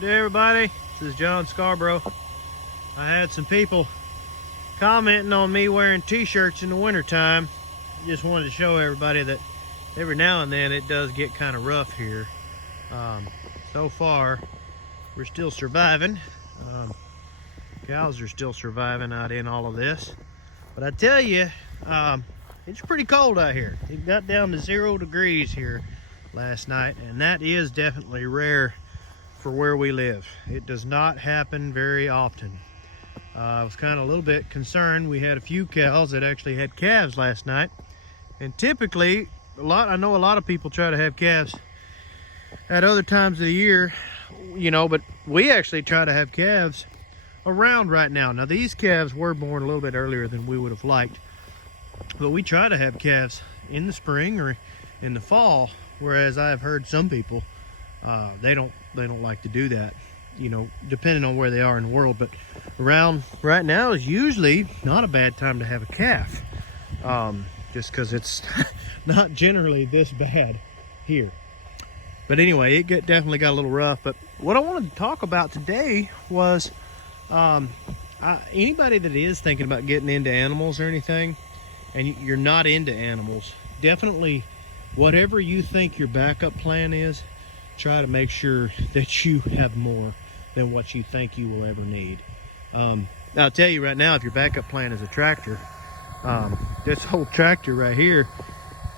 Good day, everybody. This is John Scarborough. I had some people commenting on me wearing t-shirts in the wintertime. Just wanted to show everybody that every now and then it does get kind of rough here. So far, we're still surviving. Cows are still surviving out in all of this. But I tell you, it's pretty cold out here. It got down to 0 degrees here last night, and that is definitely rare for where we live. It does not happen very often. I was kind of a little bit concerned. We had a few cows that actually had calves last night, and typically I know a lot of people try to have calves at other times of the year, you know, but we actually try to have calves around right now. Now these calves were born a little bit earlier than we would have liked, but we try to have calves in the spring or in the fall, whereas I have heard some people they don't like to do that, you know, depending on where they are in the world. But around right now is usually not a bad time to have a calf, just because it's not generally this bad here. But anyway, it definitely got a little rough. But what I wanted to talk about today was anybody that is thinking about getting into animals or anything, and you're not into animals, definitely whatever you think your backup plan is, try to make sure that you have more than what you think you will ever need. Now, I'll tell you right now, if your backup plan is a tractor, this whole tractor right here,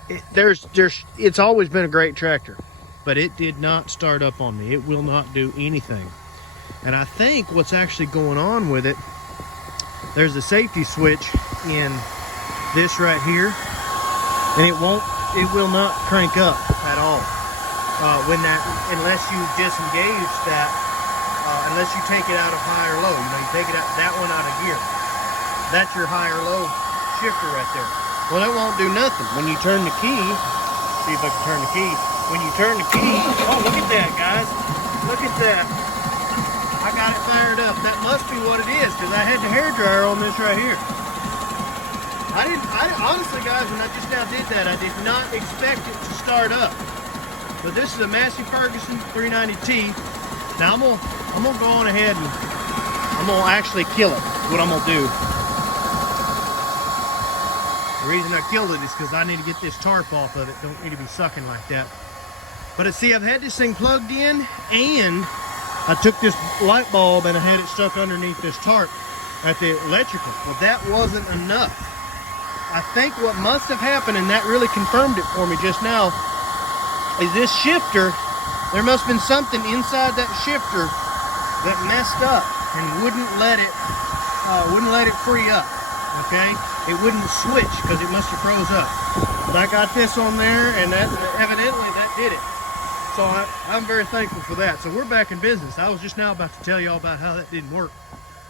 it's always been a great tractor, but it did not start up on me. It will not do anything. And I think what's actually going on with it, there's a safety switch in this right here, and it will not crank up at all unless you disengage that, unless you take it out of high or low. You know, you take it out, that one out of gear. That's your high or low shifter right there. Well, that won't do nothing. When you turn the key, see if I can turn the key. When you turn the key, oh, look at that, guys. Look at that. I got it fired up. That must be what it is, because I had the hairdryer on this right here. Honestly, guys, when I just now did that, I did not expect it to start up. But this is a Massey Ferguson 390T. Now I'm gonna go on ahead and I'm gonna actually kill it. What I'm gonna do. The reason I killed it is because I need to get this tarp off of it. Don't need to be sucking like that. But see, I've had this thing plugged in, and I took this light bulb and I had it stuck underneath this tarp at the electrical. Well, that wasn't enough. I think what must have happened, and that really confirmed it for me just now, is this shifter, there must have been something inside that shifter that messed up and wouldn't let it free up, okay? It wouldn't switch because it must have froze up. But I got this on there, and that evidently that did it. So I'm very thankful for that. So we're back in business. I was just now about to tell y'all about how that didn't work.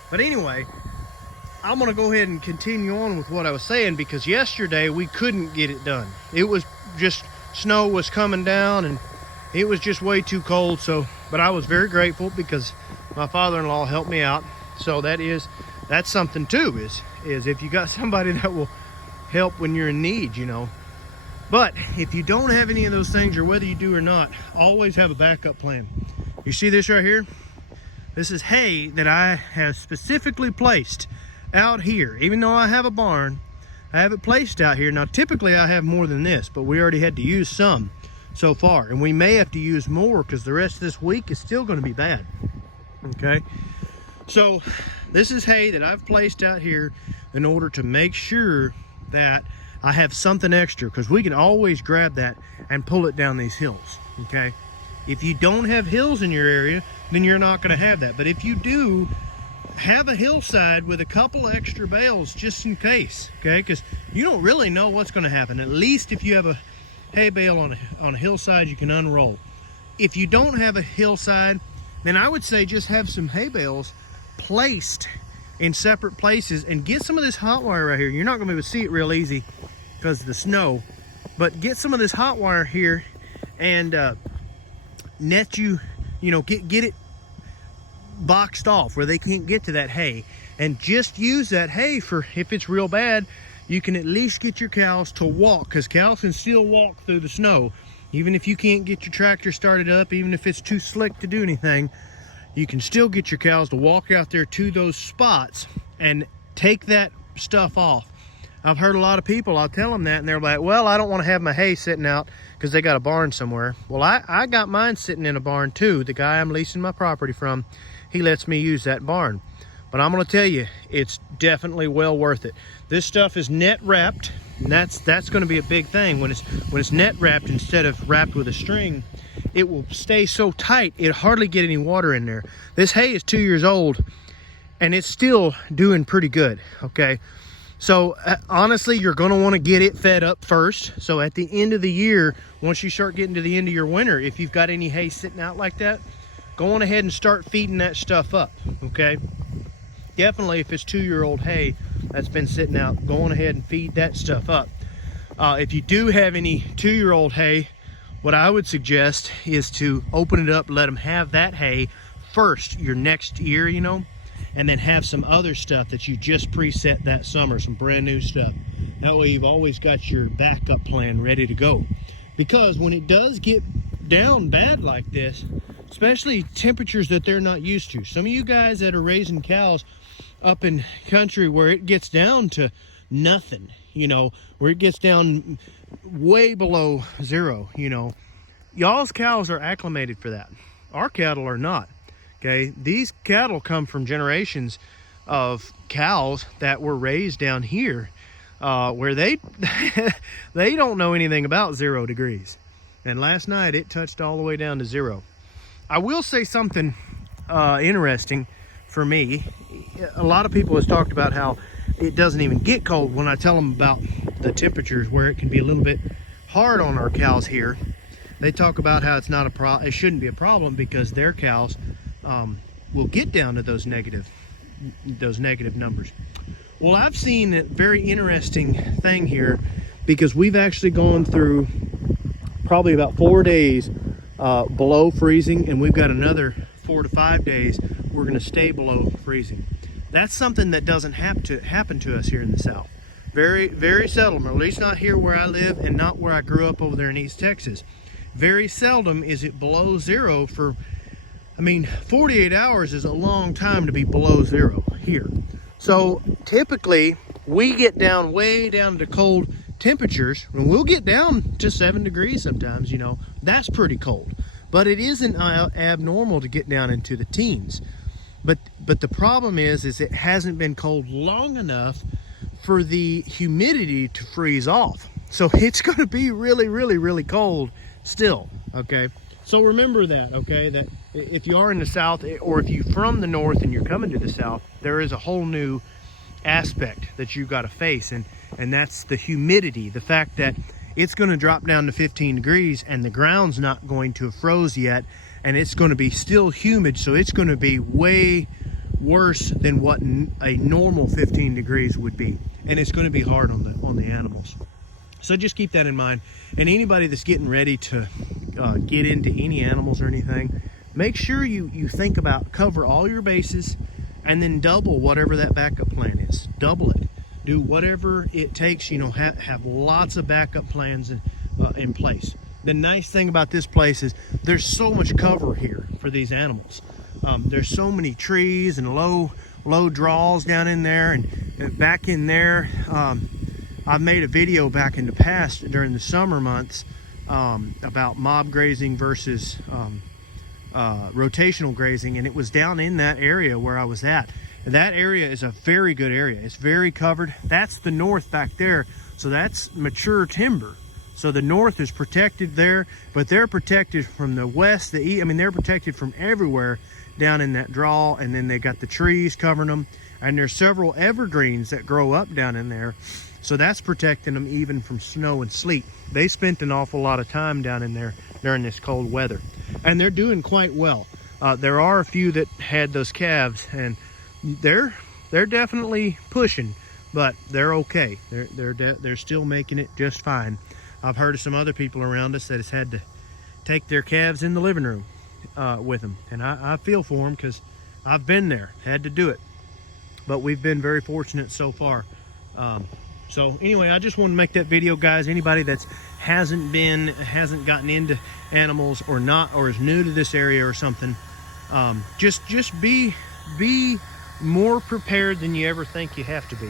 But anyway, I'm gonna go ahead and continue on with what I was saying, because yesterday we couldn't get it done. It was just, snow was coming down and it was just way too cold. So, but I was very grateful because my father-in-law helped me out. So that's something too, is if you got somebody that will help when you're in need, you know. But if you don't have any of those things, or whether you do or not, always have a backup plan. You see this right here? This is hay that I have specifically placed out here. Even though I have a barn, I have it placed out here. Now, typically I have more than this, but we already had to use some so far, and we may have to use more because the rest of this week is still going to be bad. Okay, so this is hay that I've placed out here in order to make sure that I have something extra, because we can always grab that and pull it down these hills. Okay, if you don't have hills in your area, then you're not going to have that. But if you do, have a hillside with a couple extra bales just in case, okay? Because you don't really know what's going to happen. At least if you have a hay bale on a hillside, you can unroll. If you don't have a hillside, then I would say just have some hay bales placed in separate places, and get some of this hot wire right here. You're not going to be able to see it real easy because of the snow, but get some of this hot wire here and net you know, get it boxed off where they can't get to that hay, and just use that hay for, if it's real bad, you can at least get your cows to walk, because cows can still walk through the snow. Even if you can't get your tractor started up, even if it's too slick to do anything, you can still get your cows to walk out there to those spots and take that stuff off. I've heard a lot of people, I'll tell them that, and they're like, well, I don't want to have my hay sitting out because they got a barn somewhere. Well, I got mine sitting in a barn too. The guy I'm leasing my property from, he lets me use that barn. But I'm going to tell you, it's definitely well worth it. This stuff is net wrapped, and that's going to be a big thing. When it's net wrapped instead of wrapped with a string, it will stay so tight it hardly get any water in there. This hay is 2 years old, and it's still doing pretty good. Okay. So honestly, you're going to want to get it fed up first. So at the end of the year, once you start getting to the end of your winter, if you've got any hay sitting out like that, go on ahead and start feeding that stuff up, okay? Definitely if it's 2-year-old hay that's been sitting out, go on ahead and feed that stuff up. If you do have any 2-year-old hay, what I would suggest is to open it up, let them have that hay first your next year, you know, and then have some other stuff that you just preset that summer, some brand new stuff. That way you've always got your backup plan ready to go. Because when it does get down bad like this, especially temperatures that they're not used to. Some of you guys that are raising cows up in country where it gets down to nothing, you know, where it gets down way below zero, you know, y'all's cows are acclimated for that. Our cattle are not. Okay, these cattle come from generations of cows that were raised down here where they they don't know anything about 0 degrees. And last night it touched all the way down to 0. I will say something interesting for me. A lot of people have talked about how it doesn't even get cold when I tell them about the temperatures where it can be a little bit hard on our cows here. They talk about how it's not it shouldn't be a problem because their cows will get down to those negative numbers. Well, I've seen a very interesting thing here because we've actually gone through probably about 4 days below freezing, and we've got another 4 to 5 days we're going to stay below freezing. That's something that doesn't happen to us here in the South. Very, very seldom, or at least not here where I live and not where I grew up over there in East Texas. Very seldom is it below 0 for, I mean, 48 hours is a long time to be below 0 here. So typically we get down way down to cold temperatures, and we'll get down to 7 degrees sometimes, you know. That's pretty cold. But it isn't abnormal to get down into the teens. But the problem is it hasn't been cold long enough for the humidity to freeze off. So it's going to be really, really, really cold still, okay? So remember that, okay, that if you are in the South, or if you're from the North and you're coming to the South, there is a whole new aspect that you've got to face, and that's the humidity, the fact that it's going to drop down to 15 degrees and the ground's not going to have froze yet, and it's going to be still humid, so it's going to be way worse than what a normal 15 degrees would be, and it's going to be hard on the animals. So just keep that in mind. And anybody that's getting ready to get into any animals or anything, make sure you think about cover all your bases and then double whatever that backup plan is. Double it. Do whatever it takes, you know, have lots of backup plans in place. The nice thing about this place is there's so much cover here for these animals. There's so many trees and low draws down in there, and back in there, I've made a video back in the past during the summer months about mob grazing versus rotational grazing, and it was down in that area where I was at. And that area is a very good area. It's very covered. That's the north back there, so that's mature timber. So the north is protected there, but they're protected from the west, the east. I mean, they're protected from everywhere down in that draw, and then they got the trees covering them, and there's several evergreens that grow up down in there. So that's protecting them even from snow and sleet. They spent an awful lot of time down in there during this cold weather, and they're doing quite well. There are a few that had those calves, and they're definitely pushing, but they're okay. They're still making it just fine. I've heard of some other people around us that has had to take their calves in the living room with them, and I feel for them because I've been there, had to do it. But we've been very fortunate so far. So anyway, I just wanted to make that video, guys. Anybody that hasn't gotten into animals or is new to this area or something, Just be more prepared than you ever think you have to be.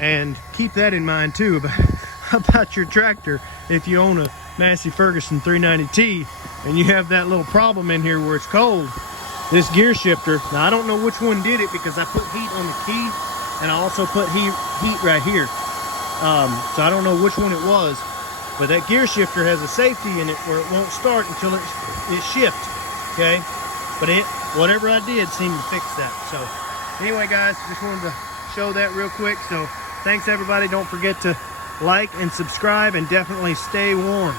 And keep that in mind too about your tractor. If you own a Massey Ferguson 390T and you have that little problem in here where it's cold, this gear shifter, now I don't know which one did it because I put heat on the key and I also put heat right here. So I don't know which one it was, but that gear shifter has a safety in it where it won't start until it shifts, okay? But whatever I did seemed to fix that. So anyway, guys, just wanted to show that real quick. So thanks everybody. Don't forget to like and subscribe and definitely stay warm.